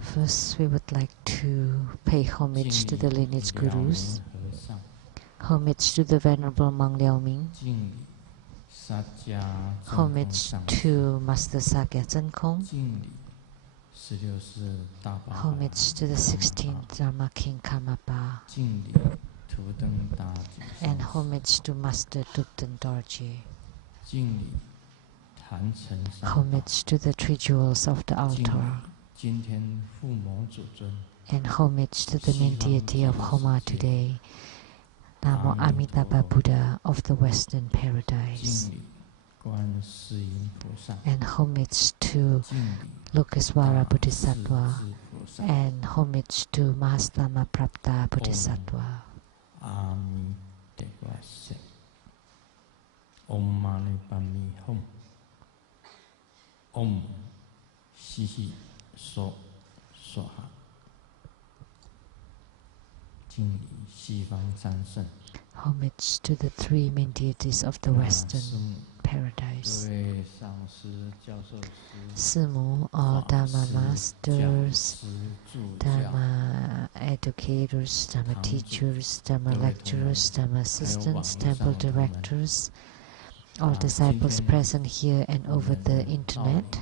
First, we would like to pay homage to the lineage gurus, homage to the Venerable Mang Liaoming, homage to Master Sakya Zenkong, homage to the 16th Dharma King Karmapa, and homage to Master Dukden Dorje. Homage to the three jewels of the altar, and homage to the main deity of Homa today, Namo Amitabha Buddha of the Western Paradise. And homage to Lokeswara Bodhisattva, and homage to Mahastama Prapta Bodhisattva. Om Mani Padme Hum. Om Shihi So Swaha. Homage to the three main deities of the Western Paradise. Simu, all Dharma masters, Dharma educators, Dharma teachers, Dharma lecturers, Dharma assistants, temple directors, all disciples present here and over the internet,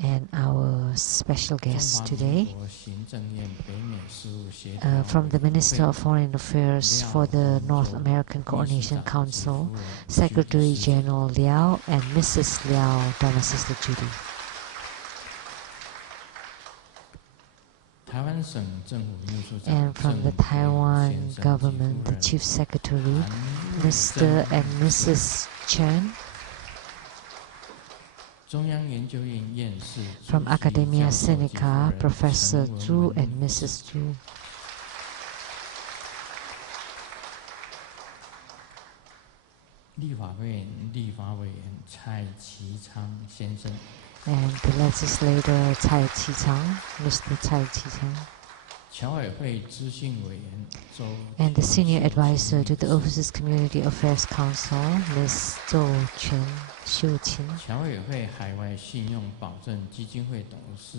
and our special guest today, from the Minister of Foreign Affairs for the North American Coordination Council, Secretary General Liao, and Mrs. Liao, Dharma Sister Judy. And from the Taiwan government, the Chief Secretary, Mr. and Mrs. Chen. From Academia Sinica, Professor Zhu and Mrs. Zhu. And the legislator Cai Qi-chang, Mr. Cai Qi-chang. And the senior advisor to the Overseas Community Affairs Council, Ms. Zhou Xiu-qin.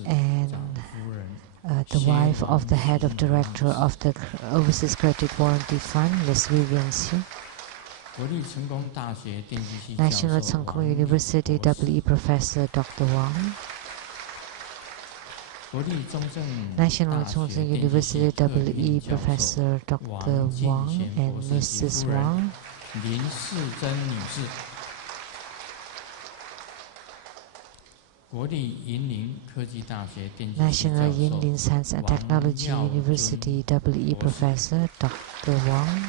And the wife of the head of director of the Overseas Credit Warranty Fund, Ms. Vivian Xu. National Cheng Kung University WE Professor Dr. Wang. National Chongqing University WE Professor Dr. Wang and Mrs. Wang. National Yinlin Science and Technology University WE Professor Dr. Wang.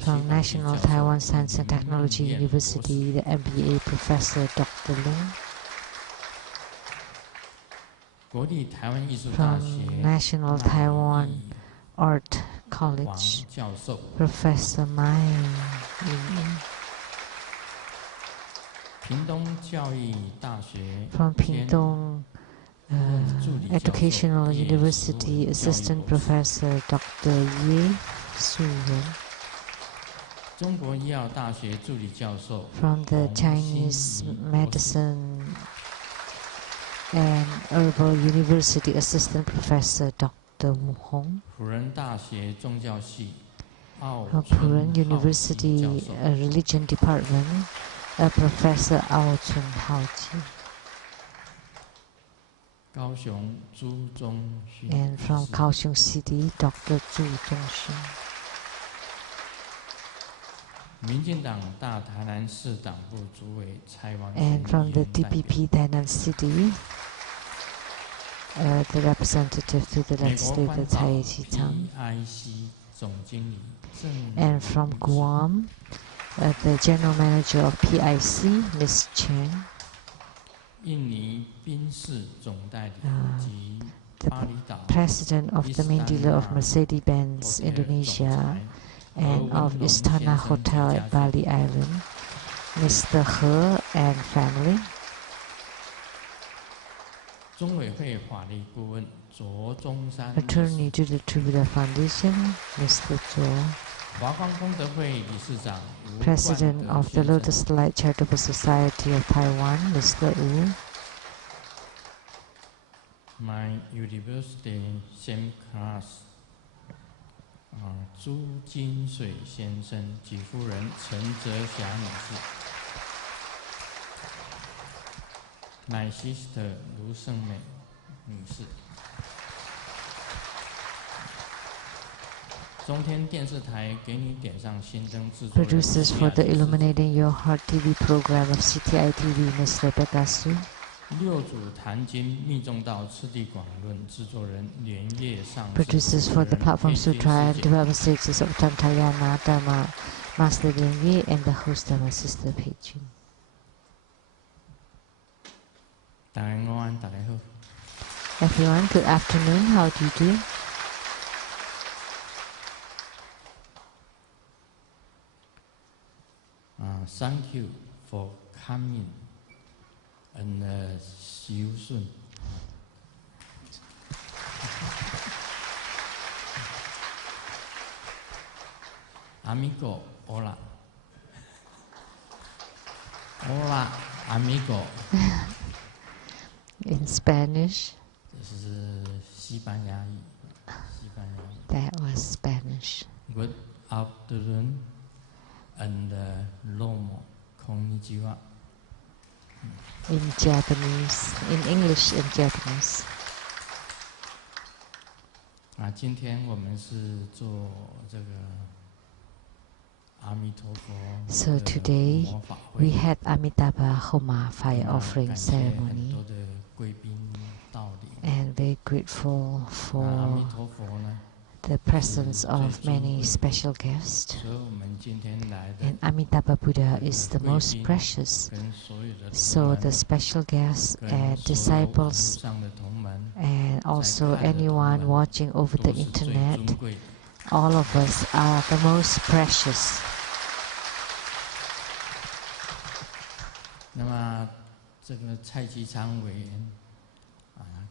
From National Taiwan Science and Technology University, the MBA Professor Dr. Ling. From National Taiwan Art College, Professor Mai Ying. From Pingdong Educational University, Assistant Professor Dr. Ye Su-yen. From the Chinese Medicine and Herbal University, Assistant Professor Dr. Wu Hong. From Puren University Religion Department, Professor Ao Chun Hao-ji. And from Kaohsiung City, Dr. Zhu Zhongxun. And from the DPP Tainan City, the representative to the legislature, Cai Qi-chang. And from Guam, the general manager of PIC, Ms. Chen. The president of the main dealer of Mercedes-Benz Indonesia and of Istana Hotel at Bali Island, Mr. He and family. Attorney to the Tribhuda Foundation, Mr. Zhou. President of the Lotus Light Charitable Society of Taiwan, Mr. Wu. My university same class 朱金水先生及夫人陈泽霞女士 My sister 卢胜美女士 中天电视台给你点上心灯制作人 Producers for the Illuminating Your Heart TV program of CTI TV, Ms. Rebecca Su. 六祖坛经密宗道次第广论制作人莲叶上 Producers for the Platform Sutra and Development Stages of Tantayana Dharma, Master Lin Ye and the host Dharma Sister Pei Jun. 大家午安，大家好。 Everyone, good afternoon. How do you do? Thank you for coming and see you soon. Amigo, hola. Hola, amigo. In Spanish. 这是西班牙语。西班牙语。 That was Spanish. Good afternoon and Romo, konnichiwa. In Japanese, in English and Japanese. 今天我们是做这个阿弥陀佛 So today we had Amitabha Homa fire offering ceremony, 很多的贵宾到礼 and very grateful 阿 for 弥陀佛呢 the presence of many special guests. 所以我们今天来的 And Amitabha Buddha is the most precious. 跟所有的 So the special guests and disciples 上的同门 and also anyone watching over the internet, all of us are the most precious. 那么这个蔡其昌委员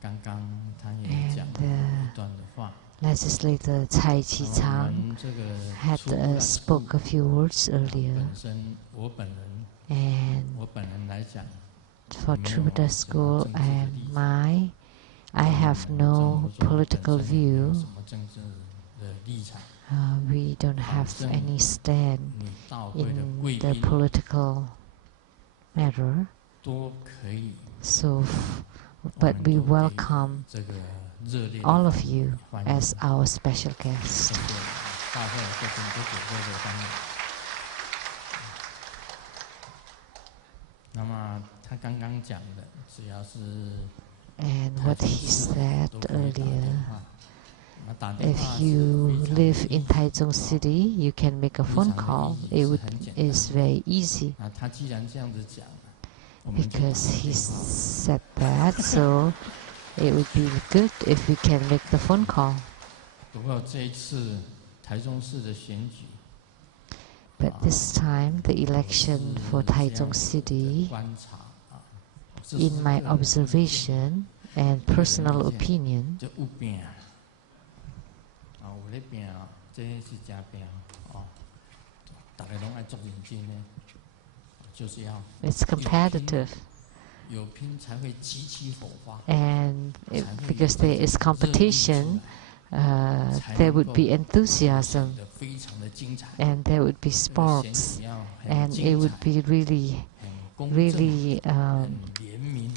刚刚他也讲了一段的话 Legislator Cai Chi-chang had spoke a few words earlier. 本身我本人来讲 For True Buddha School and I have no political view. 什么政治的立场 We don't have any stand 你到会的 in 贵 the 宾 political matter. 都可以 So, but we welcome 这个热烈的 all of you 欢迎 as our special guests. 大会各分都给各个方面。那么他刚刚讲的，只要是 And what he said 都可以打电 earlier, 话。那打电话 if 是 you 非常 live in Taichung City, you can make a phone call. It is very easy 那他既然这样子讲，我们就打 because he 电话 said that. So it would be good if we can make the phone call. 不过这一次台中市的选举， But this time, the election for 这样 Taichung 子的 City, 观察这是 in my 个人的意见 observation and personal opinion, 这有拼有咧拼这是真拼大家拢爱做认真的，就是要 it's competitive. 有拼才会激起火花。 And because there is competition, there would be enthusiasm 非常的精彩 and there would be sparks, and it would be really, really, 联名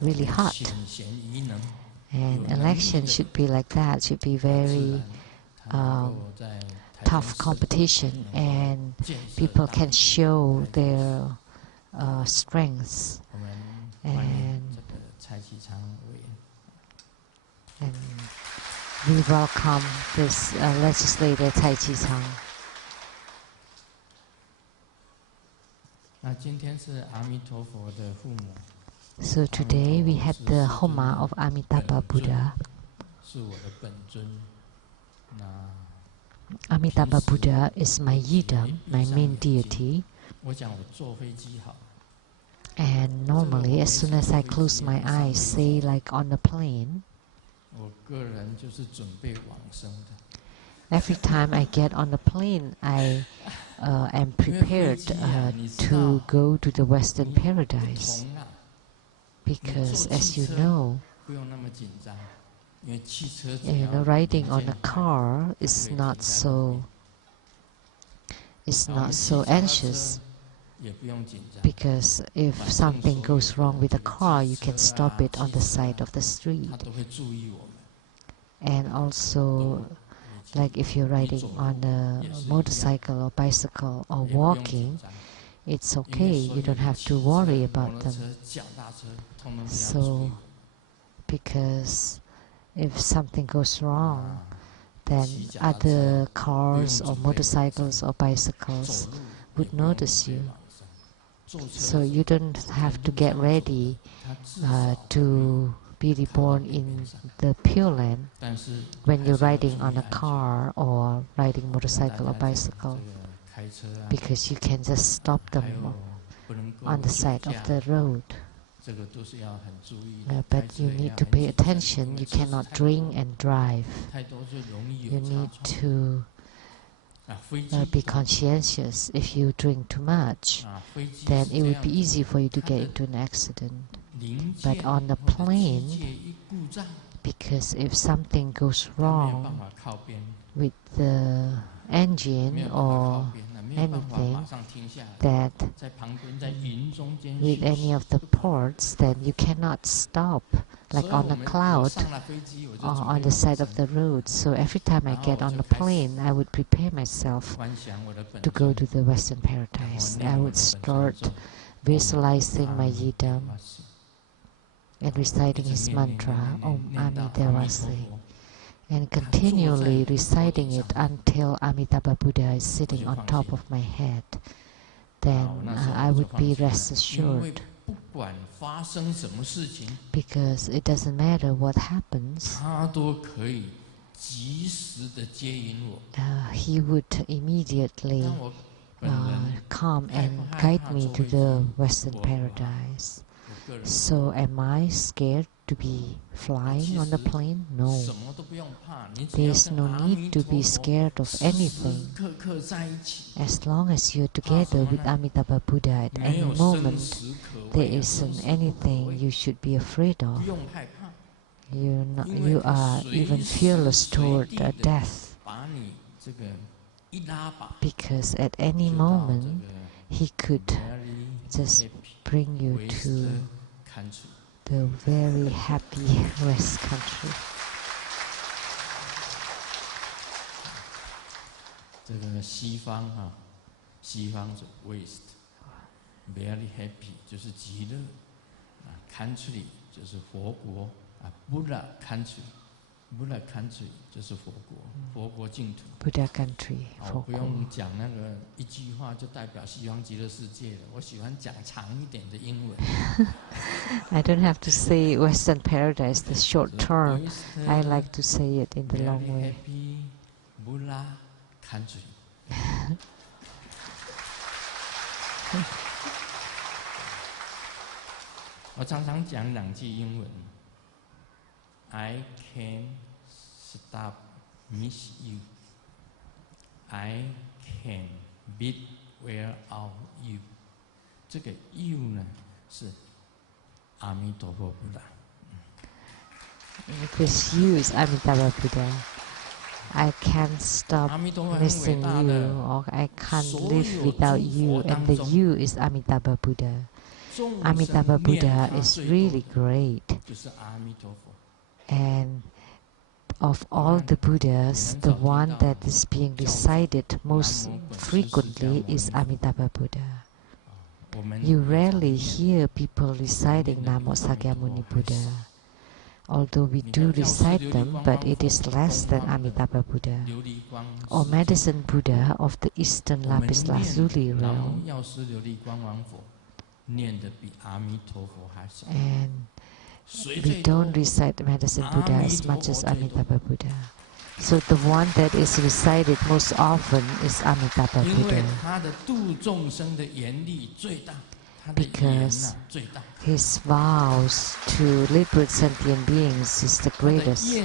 really hot. 显贤怡能 And election should be like that, should be very tough competition, and people can show their strengths. 我们欢迎这个蔡其昌委员。 And we welcome this legislator Cai Chi-chang. 那今天是阿弥陀佛的父母， So today we had the Homa of Amitabha Buddha. 是我的本尊。那 Amitabha Buddha is my yidam, my main deity. 我讲我坐飞机好， And normally, as soon as I close my eyes, say like on a plane, 我个人就是准备往生的。Every time I get on the plane, I am prepared to go to the Western paradise. Because, as you know, riding on a car is not so anxious. Because if something goes wrong with the car, you can stop it on the side of the street. And also, like if you're riding on a motorcycle or bicycle or walking, it's okay, you don't have to worry about them. So, because if something goes wrong, then other cars or motorcycles or bicycles would notice you. So you don't have to get ready to be reborn in the Pure Land when you're riding on a car or riding motorcycle or bicycle, because you can just stop them on the side of the road. But you need to pay attention. You cannot drink and drive. You need to be conscientious. If you drink too much, then it would be easy for you to get into an accident. But on the plane, because if something goes wrong with the engine or anything, that with any of the ports, then you cannot stop, like on a cloud or on the side of the road. So every time I get on the plane, I would prepare myself to go to the Western paradise. I would start visualizing my yidam and reciting his mantra, Om Amideva Se, and continually reciting it until Amitabha Buddha is sitting on top of my head. Then I would be rest assured, because it doesn't matter what happens, he would immediately come and guide me to the Western paradise. So am I scared to be flying on the plane? No. There is no need to be scared of anything. As long as you are together with Amitabha Buddha at any moment, there isn't anything you should be afraid of. You are even fearless toward death. Because at any moment, he could just bring you to the very happy West country. 这个西方西方是 West，very happy 就是极乐，country 就是佛国，Buddha country。Buddha country 就是佛国，佛国净土。Buddha country， 不用讲那个一句话就代表西方极乐世界了。我喜欢讲长一点的英文。I don't have to say Western paradise the short term. I like to say it in the long way. Happy Buddha country. 我常常讲两句英文。I can't stop miss you. I can be without you. 这个 you 呢是阿弥陀佛Buddha。This you is Amitabha Buddha. I can't stop missing you, or I can't live without you, and the you is Amitabha Buddha. Amitabha Buddha is really great. And of all the Buddhas, the one that is being recited most frequently is Amitabha Buddha. You rarely hear people reciting Namo Sakyamuni Buddha. Although we do recite them, but it is less than Amitabha Buddha, or Medicine Buddha of the Eastern Lapis Lazuli realm. And we don't recite Medicine Buddha as much as Amitabha Buddha. So the one that is recited most often is Amitabha Buddha. Because his vows to liberate sentient beings is the greatest.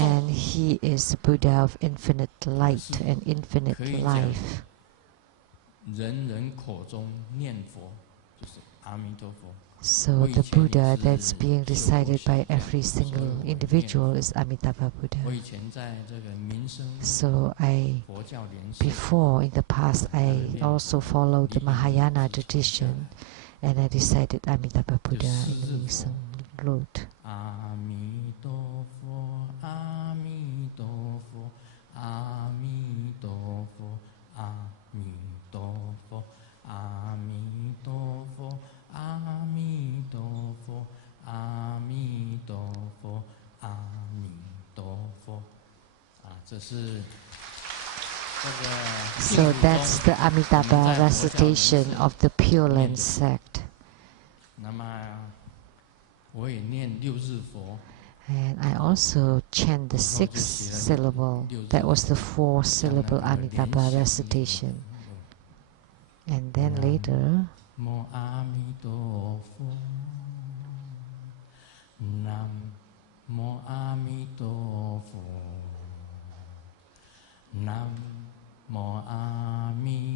And he is the Buddha of infinite light and infinite life. So the Buddha that's being recited by every single individual is Amitabha Buddha. So before, in the past, I also followed the Mahayana tradition, and I recited Amitabha Buddha in the Mingsen Road. Amitabha, Amitabha, Amitabha, Amitabha, Amitabha, Amitabha, Amitabha, Amitabha. So that's the Amitabha recitation of the Pure Land sect. And I also chant the 6th syllable. That was the 4-syllable Amitabha recitation. And then later, Namo Amitofo, Namo Amitofo, Namo Amitofo,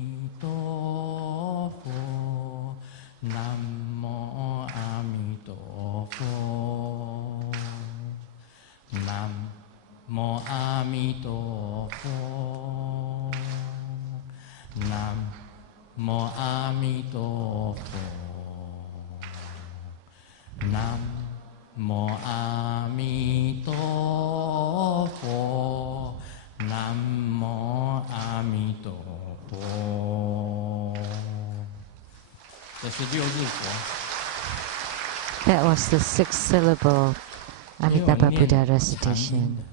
Namo Amitofo, Namo Amitofo, Namo Amitofo, Namo Amitofo, Namo Amitofo. That was the 6th syllable Amitabha Buddha recitation.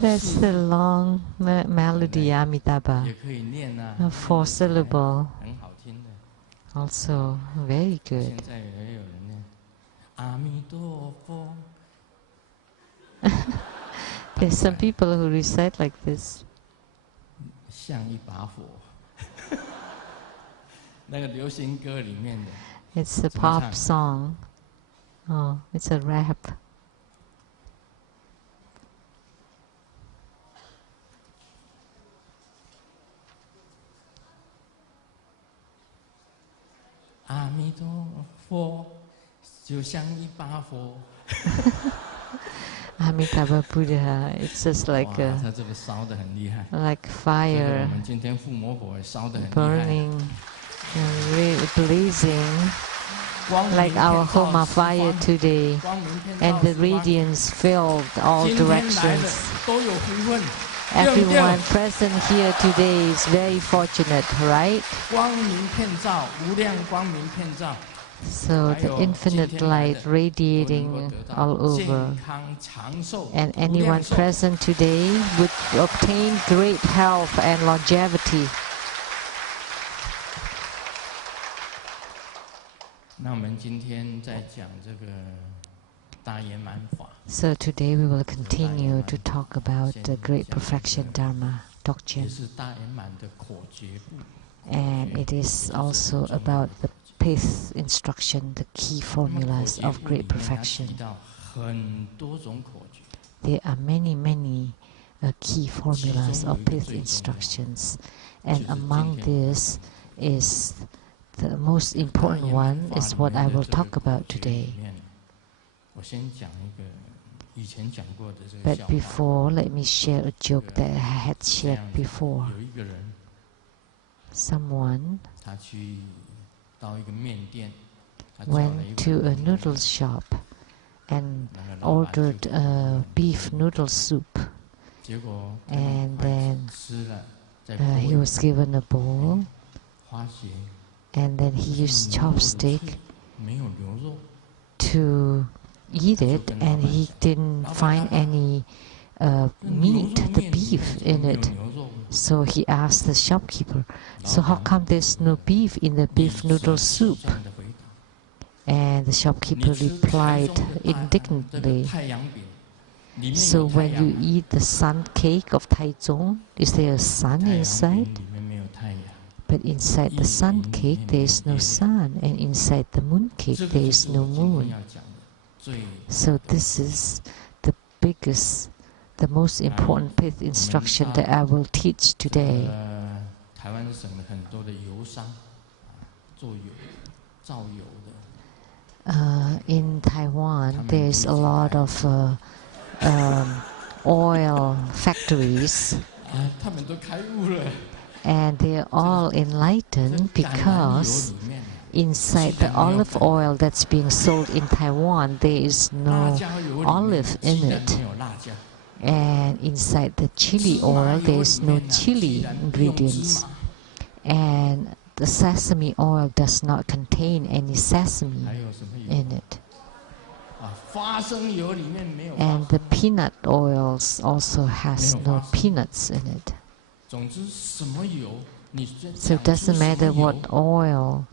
That's the long melody Amitabha, 4-syllable. Also very good. There's some people who recite like this. It's a pop song. Oh, it's a rap. Amitabha Buddha, it's just like fire burning and blazing, like our Homa fire today, and the radiance filled all directions. Everyone present here today is very fortunate, right? So the infinite light radiating all over. And anyone present today would obtain great health and longevity. So today we will continue to talk about the Great Perfection Dharma doctrine. And it is also about the 5th instruction, the key formulas of Great Perfection. There are many key formulas of 5th instructions. And among these is the most important one is what I will talk about today. But before, let me share a joke that I had shared before. Someone went to a noodle shop and ordered a beef noodle soup. And then he was given a bowl and then he used chopstick to eat it, and he didn't find any meat, the beef in it. So he asked the shopkeeper, "So how come there's no beef in the beef noodle soup?" And the shopkeeper replied indignantly, "So when you eat the sun cake of Taichung, is there a sun inside? But inside the sun cake there is no sun, and inside the moon cake there is no moon." So this is the biggest, the most important fifth instruction that I will teach today. In Taiwan, there is a lot of oil factories, and they are all enlightened because inside the olive oil that's being sold in Taiwan, there is no olive in it. And inside the chili oil, there is no chili ingredients. And the sesame oil does not contain any sesame in it. And the peanut oils also has no peanuts in it. So it doesn't matter what oil,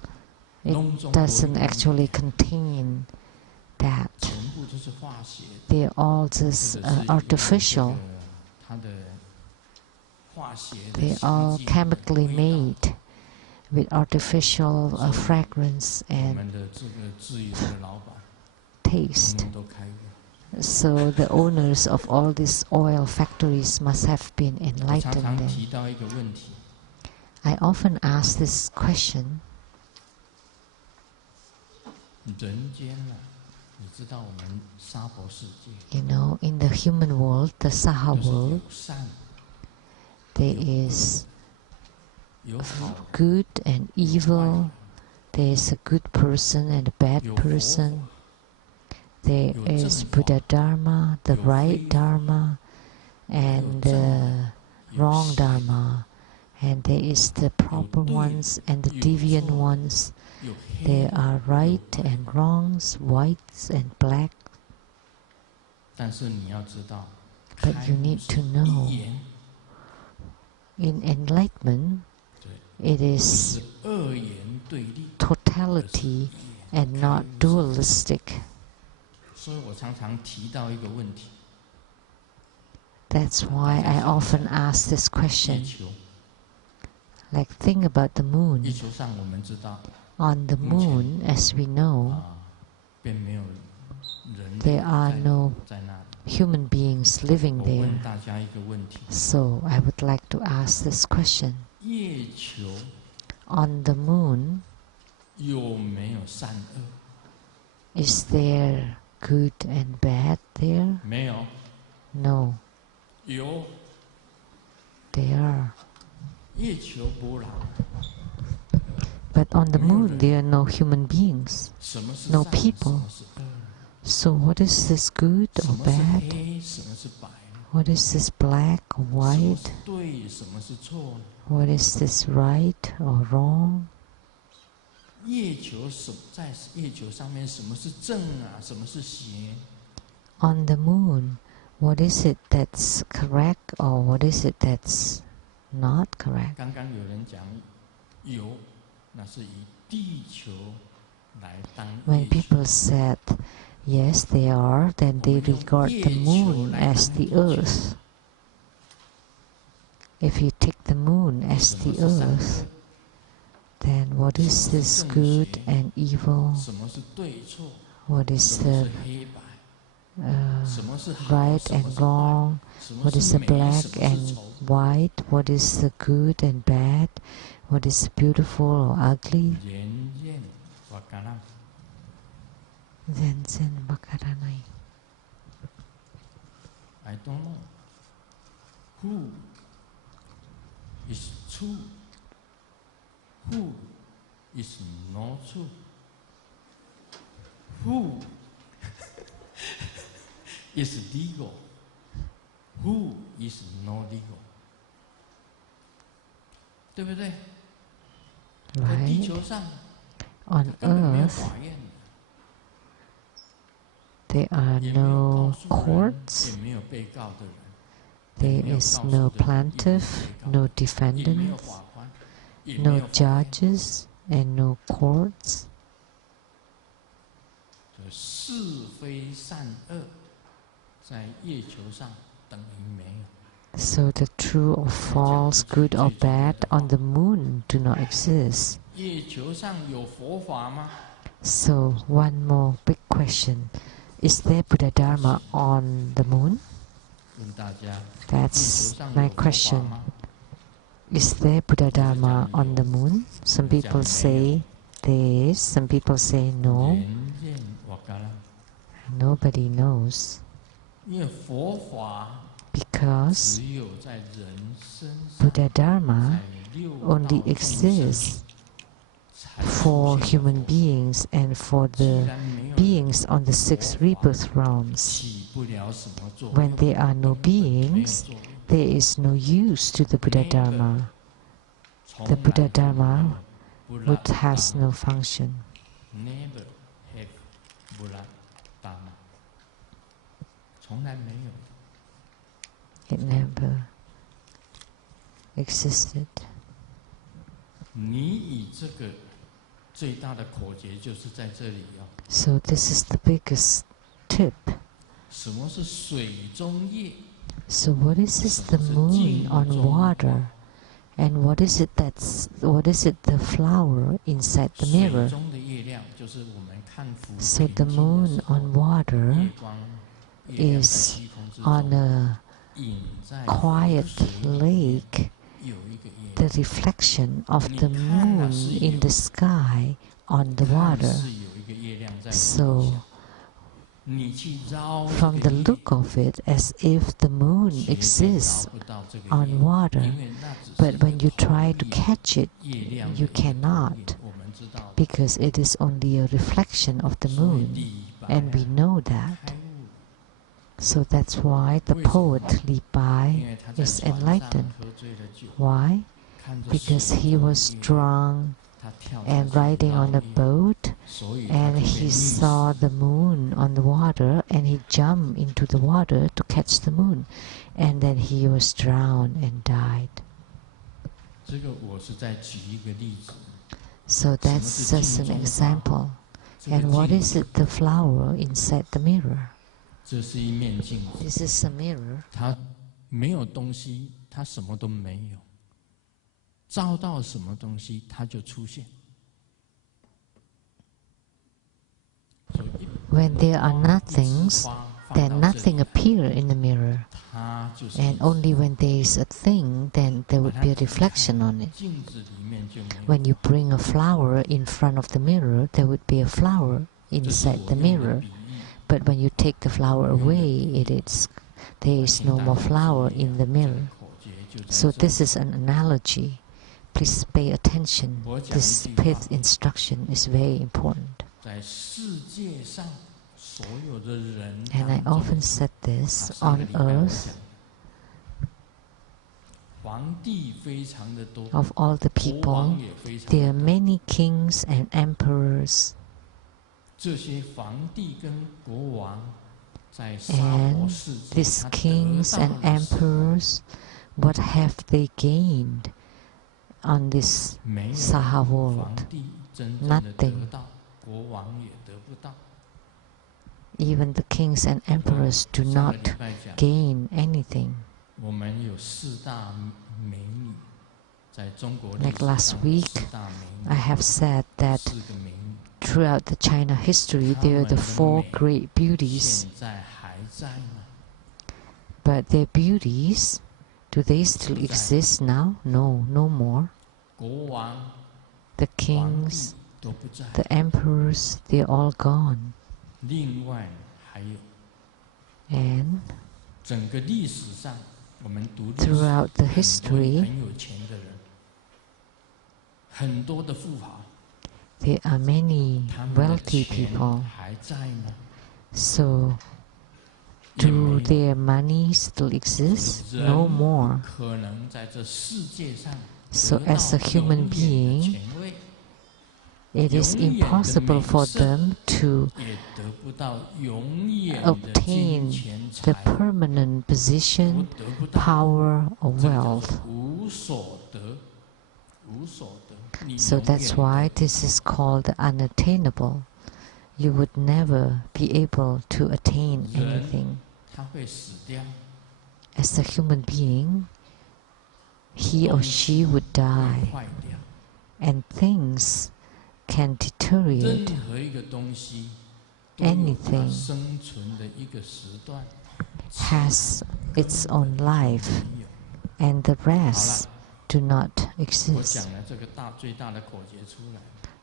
it doesn't actually contain that. They're all just artificial. They're all chemically made with artificial fragrance and taste. So the owners of all these oil factories must have been enlightened then. I often ask this question. You know, in the human world, the Saha world, there is good and evil. There is a good person and a bad person. There is Buddha Dharma, the right Dharma, and the wrong Dharma. And there is the proper ones and the deviant ones. There are right and wrongs, whites and black. But you need to know, in enlightenment, it is totality and not dualistic. That's why I often ask this question. Like, think about the moon. On the moon, as we know, there are no human beings living there. So I would like to ask this question. On the moon, is there good and bad there? No. There are. But on the moon there are no human beings, no people. So what is this good or bad? What is this black or white? What is this right or wrong? On the moon, what is it that's correct or what is it that's not correct? When people said, yes, they are, then they regard the moon as the earth. If you take the moon as the earth, then what is this good and evil? What is the right and wrong? What is the black and white? What is the good and bad? What is beautiful or ugly? Zen Bakaranai. I don't know who is true, who is not true, who is legal, who is not legal. 对不对？ Right? On earth, there are no courts, there is no plaintiff, no defendant, no judges, and no courts. So the true or false, good or bad on the moon do not exist. So one more big question. Is there Buddha Dharma on the moon? That's my question. Is there Buddha Dharma on the moon? Some people say there is, some people say no. Nobody knows. Because Buddha Dharma only exists for human beings and for the beings on the 6 rebirth realms. When there are no beings, there is no use to the Buddha Dharma. The Buddha Dharma has no function. It never existed. So this is the biggest tip. So what is this, the moon on water? And what is it the flower inside the mirror? So the moon on water is on a quiet lake, the reflection of the moon in the sky on the water. So from the look of it, as if the moon exists on water, but when you try to catch it, you cannot, because it is only a reflection of the moon, and we know that. So that's why the poet Li Bai is enlightened. Why? Because he was drunk and riding on a boat, and he saw the moon on the water, and he jumped into the water to catch the moon, and then he was drowned and died. So that's just an example. And what is it, the flower inside the mirror? This is a mirror. When there are nothings, then nothing appears in the mirror. And only when there is a thing, then there would be a reflection on it. When you bring a flower in front of the mirror, there would be a flower inside the mirror. But when you take the flower away, there is no more flower in the mirror. So this is an analogy. Please pay attention. This 5th instruction is very important. And I often said this, on earth, of all the people, there are many kings and emperors. And these kings and emperors, what have they gained on this Saha world? Nothing. Even the kings and emperors do not gain anything. Like last week, I have said that throughout the China history, there are the 4 great beauties. But their beauties, do they still exist now? No, no more. The kings, the emperors, they're all gone. And throughout the history, there are many wealthy people. So, do their money still exist? No more. So as a human being, it is impossible for them to obtain the permanent position, power, or wealth. So that's why this is called unattainable. You would never be able to attain anything. As a human being, he or she would die, and things can deteriorate. Anything has its own life, and the rest do not exist.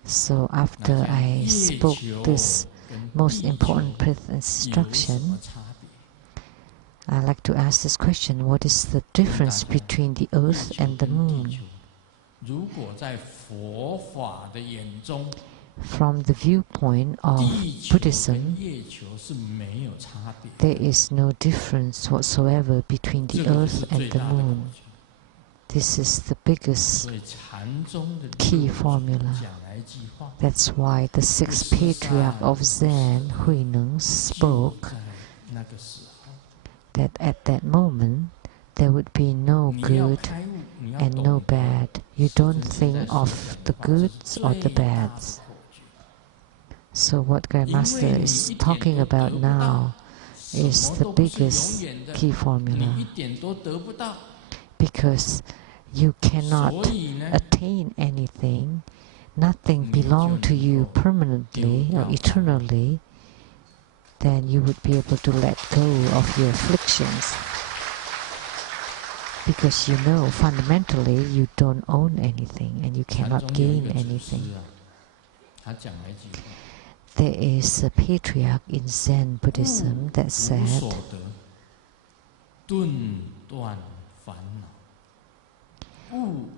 So after I spoke this most important breath instruction, I'd like to ask this question: what is the difference between the earth and the moon? From the viewpoint of Buddhism, there is no difference whatsoever between the earth and the moon. This is the biggest key formula. That's why the sixth patriarch of Zen, Huineng, spoke that at that moment there would be no good and no bad. You don't think of the goods or the bads. So what Grandmaster is talking about now is the biggest key formula. Because you cannot attain anything, nothing belongs to you permanently or eternally, then you would be able to let go of your afflictions. Because you know fundamentally you don't own anything and you cannot gain anything. There is a patriarch in Zen Buddhism that said,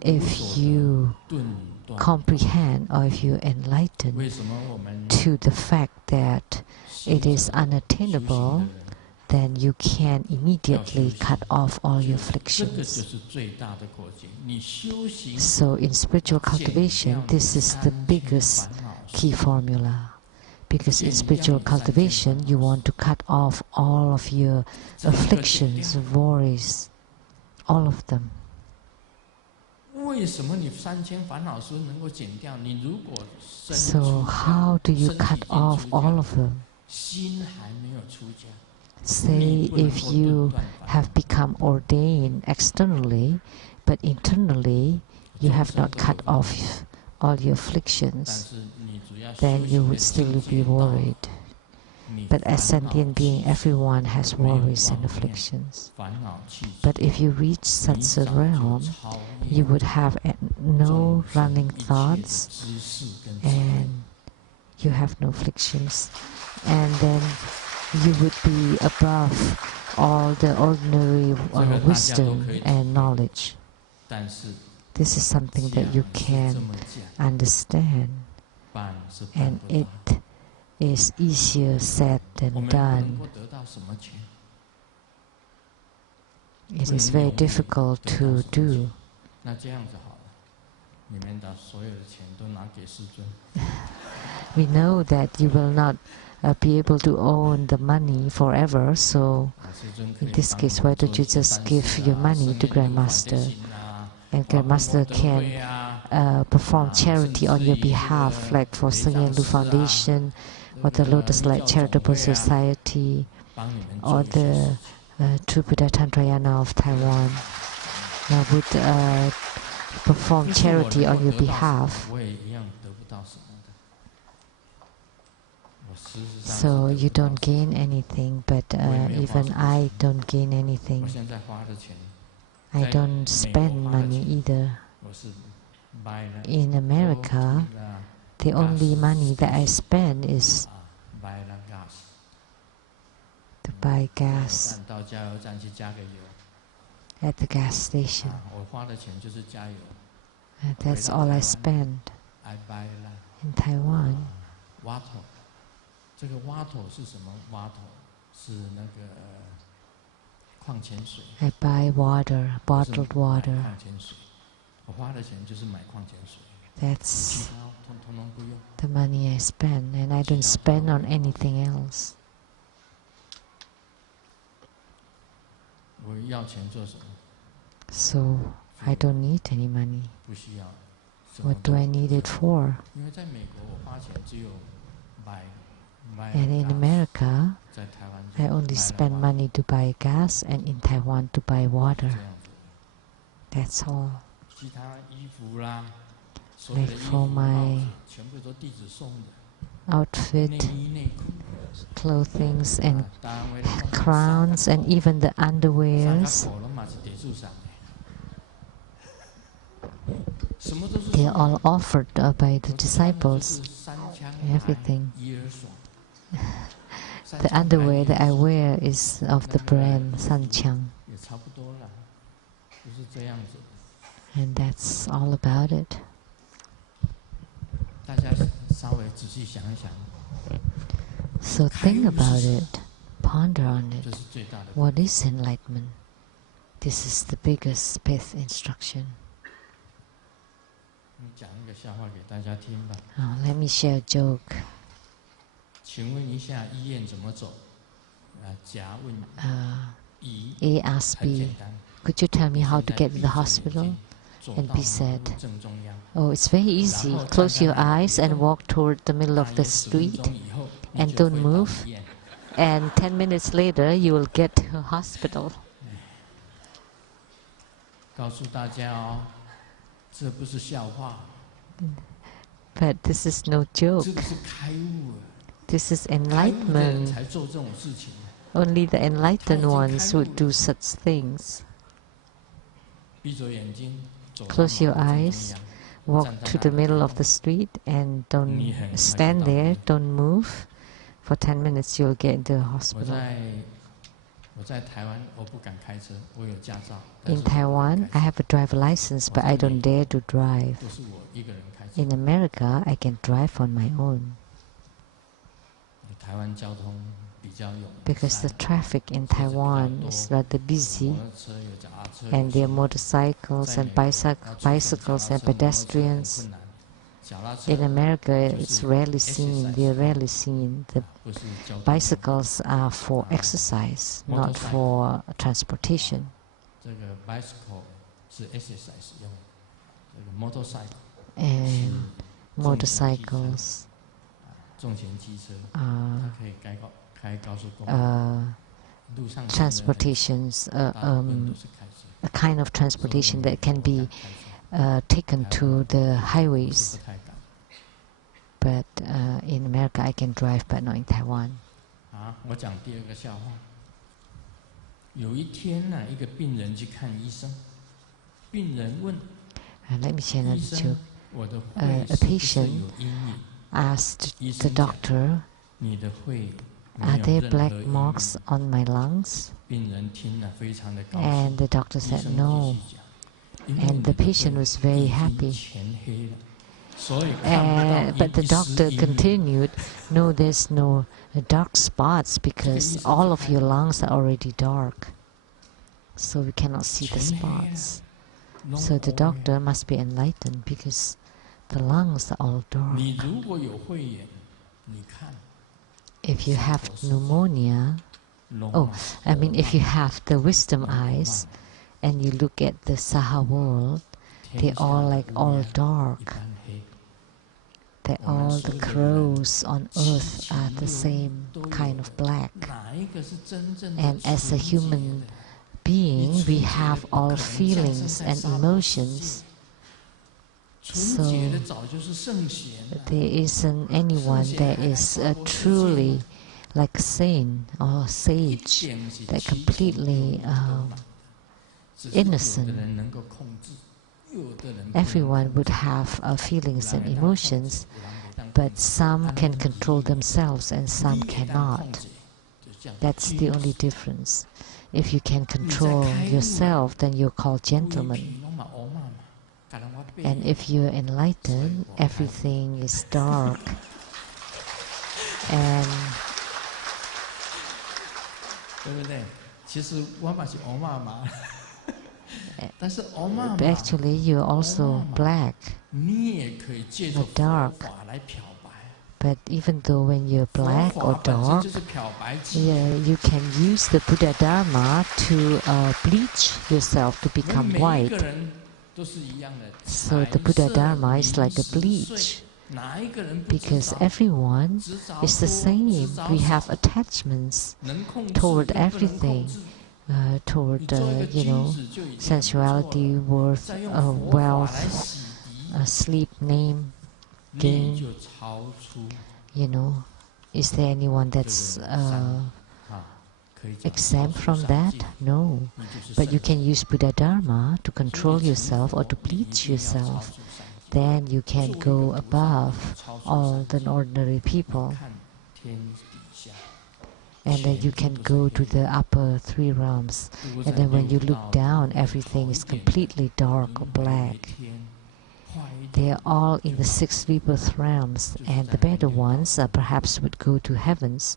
if you comprehend or if you enlighten to the fact that it is unattainable, then you can immediately cut off all your afflictions. So in spiritual cultivation, this is the biggest key formula. Because in spiritual cultivation, you want to cut off all of your afflictions, worries, all of them. So how do you cut off all of them? Say if you have become ordained externally, but internally you have not cut off all your afflictions, then you would still be worried. But as sentient being, everyone has worries and afflictions. But if you reach such a realm, you would have no running thoughts, and you have no afflictions, and then you would be above all the ordinary wisdom and knowledge. This is something that you can understand, and it is easier said than done. It is very difficult to do. We know that you will not be able to own the money forever, so in this case, why don't you just give your money to Grandmaster, and Grandmaster can perform charity on your behalf, like for Sheng-yen Foundation, or the Lotus Light Charitable Society, or the True Buddha Tantrayana of Taiwan would perform charity on your behalf. So you don't gain anything, but even I don't gain anything. I don't spend money either. In America, the only money that I spend is to buy gas at the gas station. And that's all I spend. In Taiwan, I buy water, bottled water. That's the money I spend, and I don't spend on anything else. So I don't need any money. What do I need it for? And in America, I only spend money to buy gas, and in Taiwan to buy water. That's all. Like for my outfit, clothing, and crowns, and even the underwears, they are all offered by the disciples. Everything. The underwear that I wear is of the brand Sanchang. And that's all about it. So think about it, ponder on it. What is enlightenment? This is the biggest fifth instruction. Oh, let me share a joke. A asked B, could you tell me how to get to the hospital? And B said, oh, it's very easy. Close your eyes and walk toward the middle of the street and don't move. And 10 minutes later, you will get to a hospital. But this is no joke. This is enlightenment. Only the enlightened ones would do such things. Close your eyes, walk to the middle of the street, and don't stand there, don't move. For 10 minutes, you'll get into the hospital. In Taiwan, I have a driver license, but I don't dare to drive. In America, I can drive on my own. Because the traffic in Taiwan is rather busy, and there are motorcycles and bicycles and pedestrians. In America, it's rarely seen. They're rarely seen. The bicycles are for exercise, not for transportation. And motorcycles transportations, a kind of transportation that can be taken to the highways. But in America, I can drive, but not in Taiwan. Let me share another joke. A patient asked the doctor, are there black marks on my lungs? And the doctor said no. And the patient was very happy. But the doctor continued, no, there's no dark spots because all of your lungs are already dark. So we cannot see the spots. So the doctor must be enlightened because the lungs are all dark. If you have pneumonia, if you have the wisdom eyes and you look at the Saha world, they're all dark. That all the crows on earth are the same kind of black. And as a human being, we have all feelings and emotions. So there isn't anyone that is truly like a saint or sage, that completely innocent. Everyone would have feelings and emotions, but some can control themselves and some cannot. That's the only difference. If you can control yourself, then you're called gentleman. And if you're enlightened, everything is dark. And But actually, you're also black or dark. But even though when you're black or dark, you can use the Buddha Dharma to bleach yourself to become white. So the Buddha Dharma is like a bleach, because everyone is the same. We have attachments toward everything, toward sensuality, worth, wealth, sleep, name, gain. Is there anyone that's exempt from that? No. But you can use Buddha Dharma to control yourself or to bleach yourself. Then you can go above all the ordinary people. And then you can go to the upper three realms. And then when you look down, everything is completely dark or black. They are all in the 6 rebirth realms, and the better ones perhaps would go to heavens,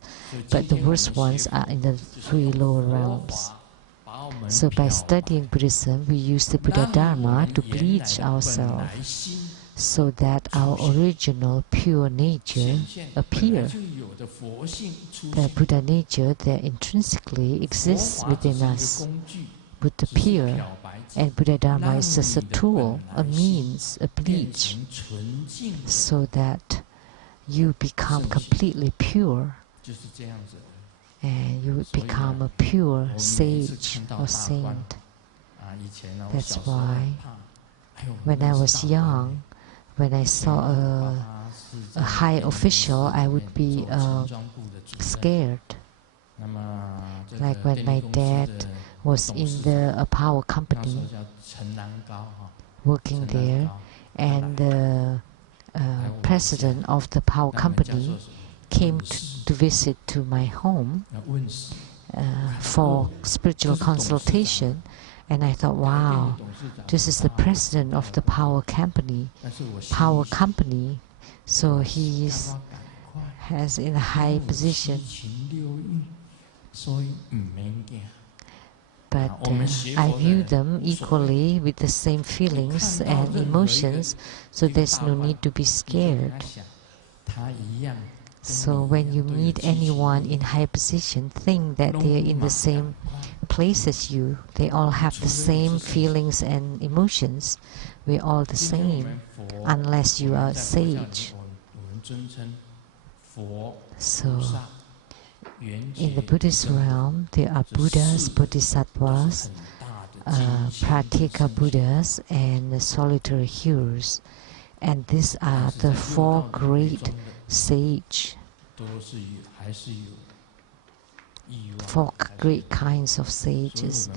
but the worst ones are in the 3 lower realms. So by studying Buddhism, we use the Buddha Dharma to bleach ourselves, so that our original pure nature appear. The Buddha nature that intrinsically exists within us would appear. And Buddha Dharma is just a tool, a means, a bleach, so that you become completely pure. And you would become a pure sage or saint. That's why when I was young, when I saw a high official, I would be scared. Like when my dad was in a power company, working there, and the president of the power company came to visit to my home for spiritual consultation, and I thought, wow, this is the president of the power company, so he has in a high position. But I view them equally with the same feelings and emotions, so there's no need to be scared. So when you meet anyone in high position, think that they are in the same place as you. They all have the same feelings and emotions. We're all the same, unless you are a sage. So in the Buddhist realm, there are Buddhas, Bodhisattvas, Pratyeka Buddhas, and solitary heroes. And these are the 4 great sages, 4 great kinds of sages.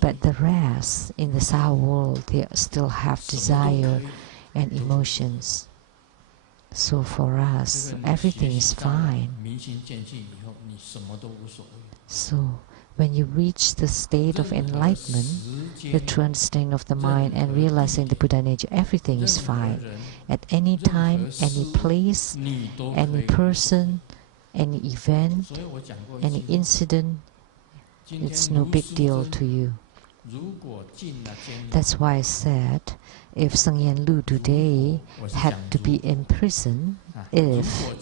But the rest in the Saha world, they still have desire and emotions. So for us, everything is fine. So when you reach the state of enlightenment, the true understanding of the mind and realizing the Buddha nature, everything is fine. At any time, any place, any person, any event, any incident, it's no big deal to you. That's why I said, if Sheng-yen Lu today had to be in prison, if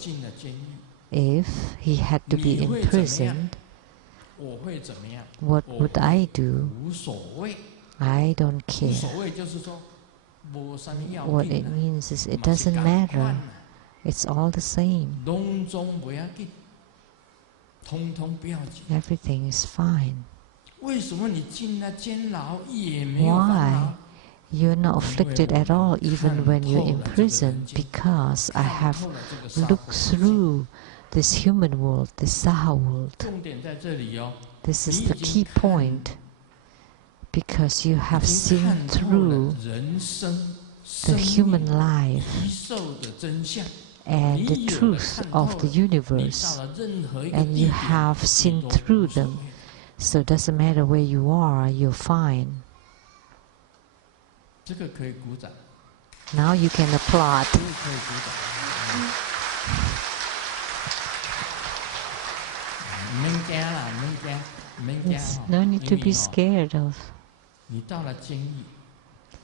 he had to be in prison, what would I do? I don't care. What it means is it doesn't matter. It's all the same. Everything is fine. Why? You're not afflicted at all even when you're in prison, because I have looked through this human world, this Saha world. This is the key point, because you have seen through the human life and the truth of the universe, and you have seen through them. So it doesn't matter where you are, you're fine. Now you can applaud. There's no need to be scared of.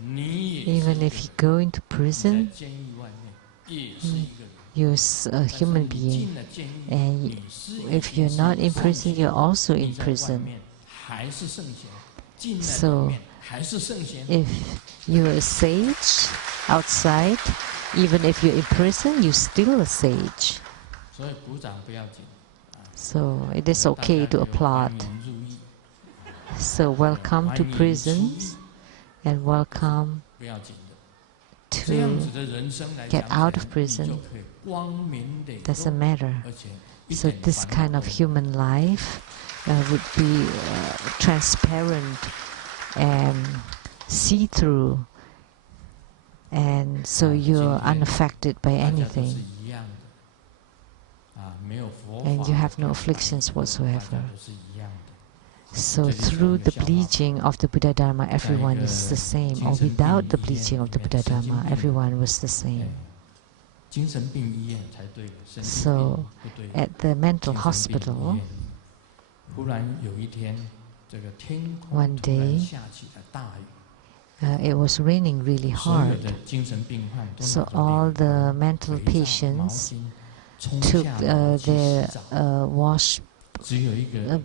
Even if you go into prison, you're a human being. And if you're not in prison, you're also in prison. So, if you're a sage outside, even if you're in prison, you're still a sage. So, it is okay to applaud. So, welcome to prisons and welcome to get out of prison. Doesn't matter. So, this kind of human life would be transparent and see-through, and so you're unaffected by anything, and you have no afflictions whatsoever. So through the bleaching of the Buddha Dharma, everyone is the same, or without the bleaching of the Buddha Dharma, everyone was the same. So at the mental hospital, one day, it was raining really hard. So all the mental patients took their wash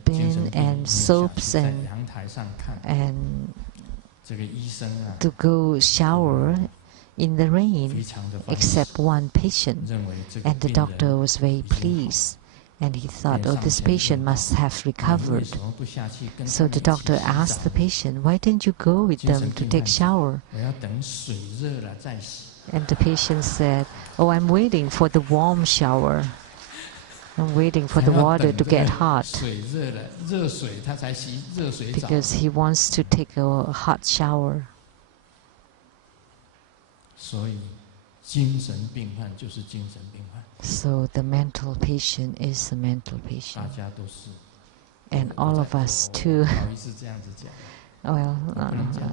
bin and soaps and to go shower in the rain, except one patient. And the doctor was very pleased. And he thought, oh, this patient must have recovered. So the doctor asked the patient, why didn't you go with them to take shower? And the patient said, oh, I'm waiting for the warm shower. I'm waiting for the water to get hot. Because he wants to take a hot shower. So the mental patient is a mental patient. And all of us too. Well,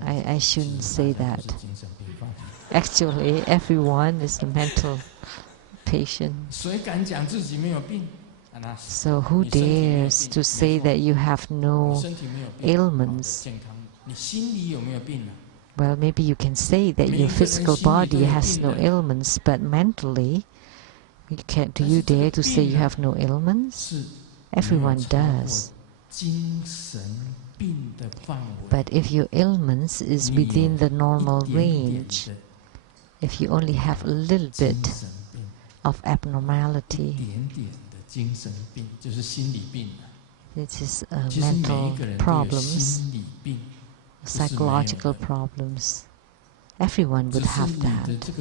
I shouldn't say that. Actually, everyone is a mental patient. So who dares to say that you have no ailments? Well, maybe you can say that your physical body has no ailments, but mentally, do you dare to say you have no ailments? Everyone does. But if your ailments is within the normal range, if you only have a little bit of abnormality, this is mental problems, psychological problems. Everyone would have that.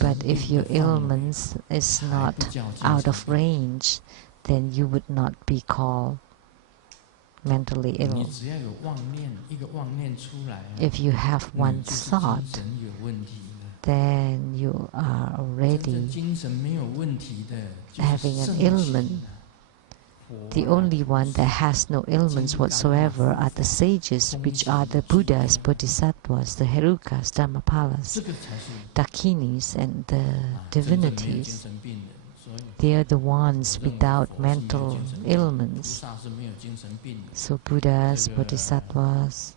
But if your ailments is not out of range, then you would not be called mentally ill. If you have one thought, then you are already having an ailment. The only one that has no ailments whatsoever are the sages, which are the Buddhas, Bodhisattvas, the Herukas, Dhammapalas, Dakinis, and the divinities. They are the ones without mental ailments. So Buddhas, Bodhisattvas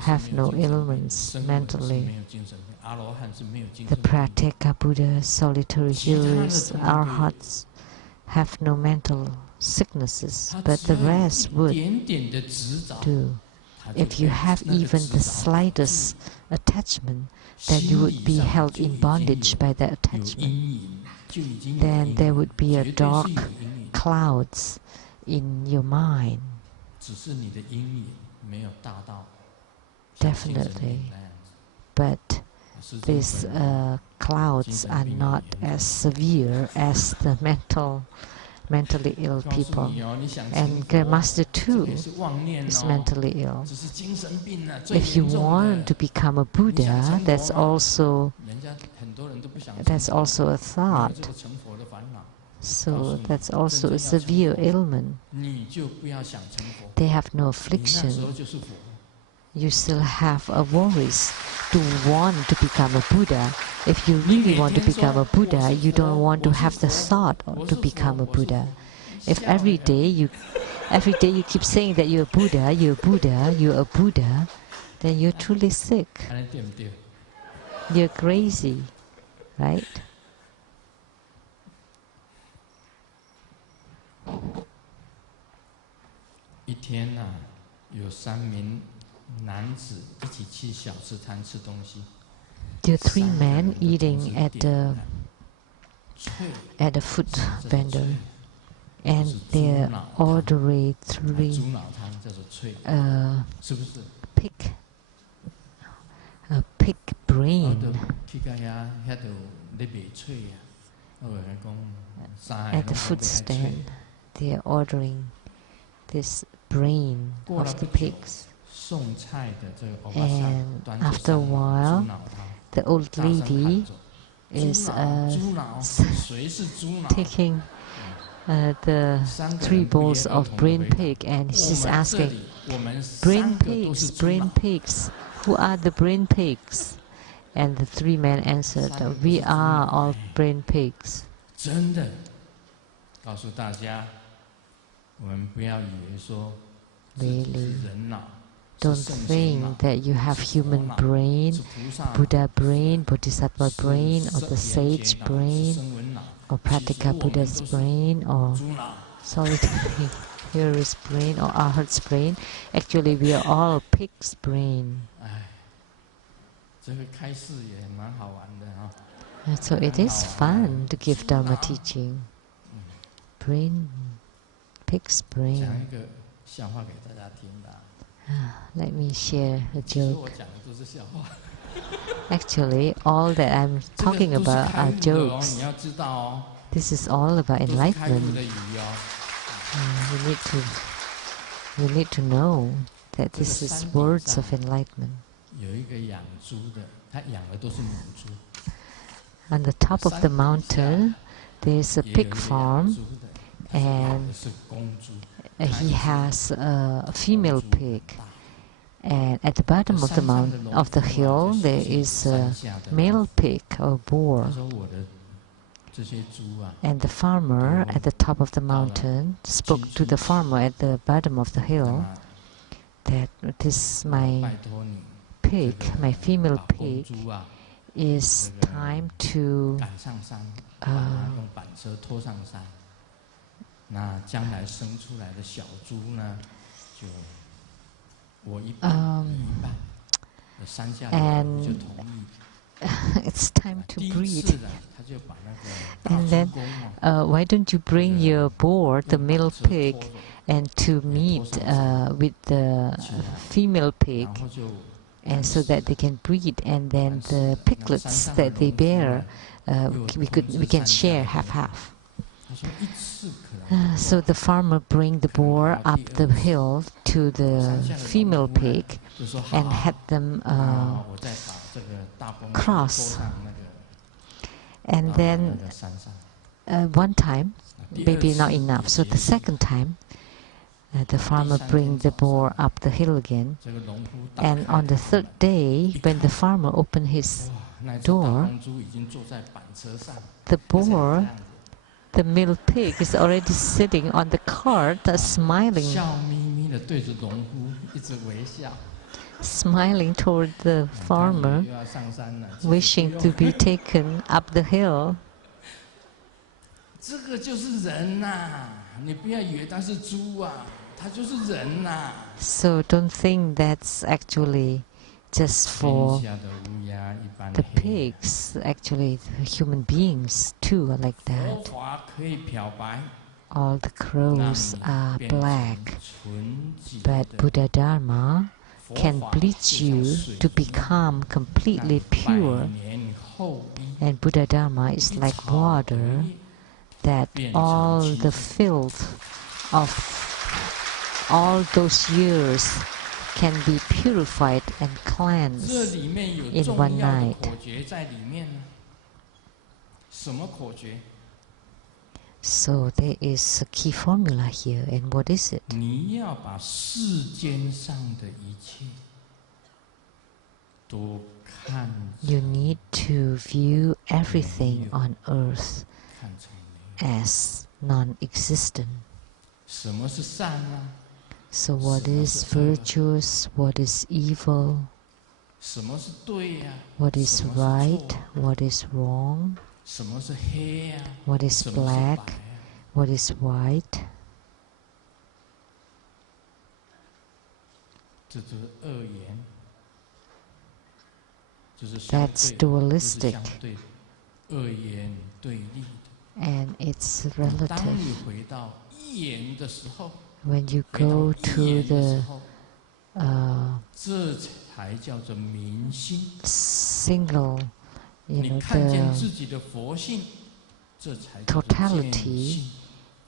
have no ailments mentally. The Prateka Buddhas, solitary healers, Arhats, have no mental sicknesses, but the rest would do. If you have even the slightest attachment, then you would be held in bondage by the attachment. Then there would be a dark clouds in your mind. Definitely. But these clouds are not as severe as the mentally ill people. And Grandmaster too is mentally ill. If you want to become a Buddha, that's also a thought. So that's also a severe ailment. They have no affliction. You still have a worries to want to become a Buddha. If you really want to become a Buddha, you don't want to have the thought to become a Buddha. If every day you keep saying that you're Buddha, you're Buddha, you're a Buddha, then you're truly sick. You're crazy, right? There are 3 men eating at the food vendor, and they're ordering 3 pig brain. At the food stand, they are ordering this brain of the pigs. And after a while, the old lady is taking the 3 bowls of brain pig, and she's asking, brain pigs, who are the brain pigs? And the 3 men answered, we are all brain pigs. Really, don't think that you have human brain, Buddha brain, Bodhisattva brain, or the sage brain, or Pratika Buddha's brain, or solitary hero's brain, or Arhat's brain. Actually, we are all pig's brain. So it is fun to give Dharma teaching. Pig's brain. Let me share a joke. Actually, all that I'm talking about are jokes. This is all about enlightenment. You need to know that this is words of enlightenment. On the top of the mountain, there is a pig farm, and he has a female pig. And at the bottom of the hill, there is a male pig or boar. And the farmer at the top of the mountain spoke to the farmer at the bottom of the hill that this my pig, my female pig, is time to and it's time to breed. And then, why don't you bring your boar, the male pig, and to meet with the female pig, and so that they can breed, and then the piglets that they bear, we can share half. So the farmer bring the boar up the hill to the female pig and had them cross. And then one time, maybe not enough. So the second time, the farmer bring the boar up the hill again. And on the 3rd day, when the farmer opened his door, the boar, the male pig, is already sitting on the cart, smiling toward the farmer, wishing to be taken up the hill. So don't think that's actually just for the pigs. Actually, the human beings too are like that. All the crows are black, but Buddha Dharma can bleach you to become completely pure. And Buddha Dharma is like water, that all the filth of all those years can be purified and cleansed in one night. So there is a key formula here, and what is it? You need to view everything on earth as non-existent. 什么是善啊？ So what is virtuous? What is evil? 什么是对呀？ What is right? What is wrong? 什么是黑呀？ What is 什么是 black? 白呀？ What is white? 这就是二元，就是相 That's 对的，就是 dualistic. 相对的，二元对立的。 And it's 当 relative. 你回到一元的时候， When you 回到 go 一 to 元的时 the 候， uh, 这才叫做明心。 single, 你看见 the 自己的佛性，这才叫做见 totality, 性。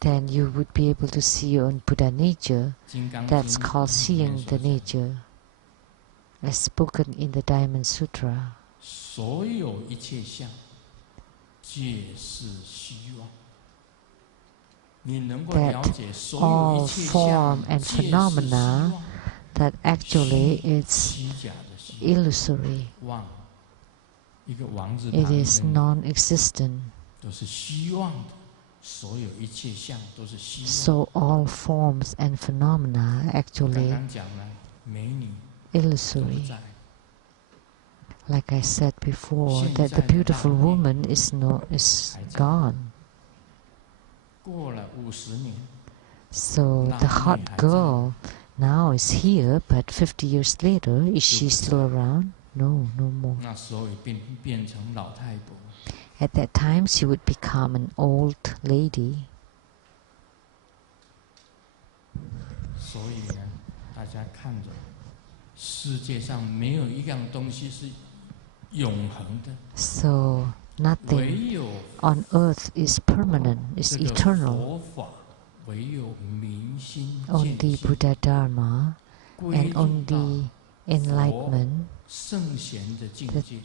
then you would be able to see your own Buddha nature. 金刚 That's 经 called 里面 seeing 所 the 讲， nature, as spoken in the Diamond Sutra. 所有一切相，皆是虚妄。你能够了解所有 All 一切 form 相 and 皆是虚 phenomena 妄， that actually it's 虚假的虚 illusory. 妄，一个王字 It 旁一 is 个女 non-existent. 都是虚妄的，所有一切相都是虚妄。 So all forms and phenomena 刚 actually 刚讲了，美女都不 illusory. 在， Like I said before, 现 that 在 the 的 beautiful 大 woman 愿 is 还在。 gone. 过了50年， So 大 the 愿 hot 还在。 girl now is here, but 50 years later, is she still around? No, no more. 那时候也变成老太婆。 At that time, she would become an old lady. 所以呢，大家看着，世界上没有一样东西是永恒的， So 唯 nothing 有 on earth is permanent, is 这个 eternal. 佛法，唯有明心 Only 见性， Buddha Dharma 归 and 入到 only enlightenment, 圣贤的境界，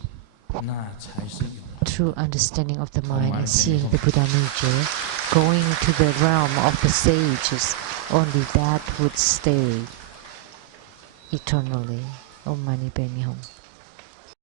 那才是永恒。 true understanding of the mind and seeing the Buddha nature, going to the realm of the sages, only that would stay eternally. Om Mani Padme Hum.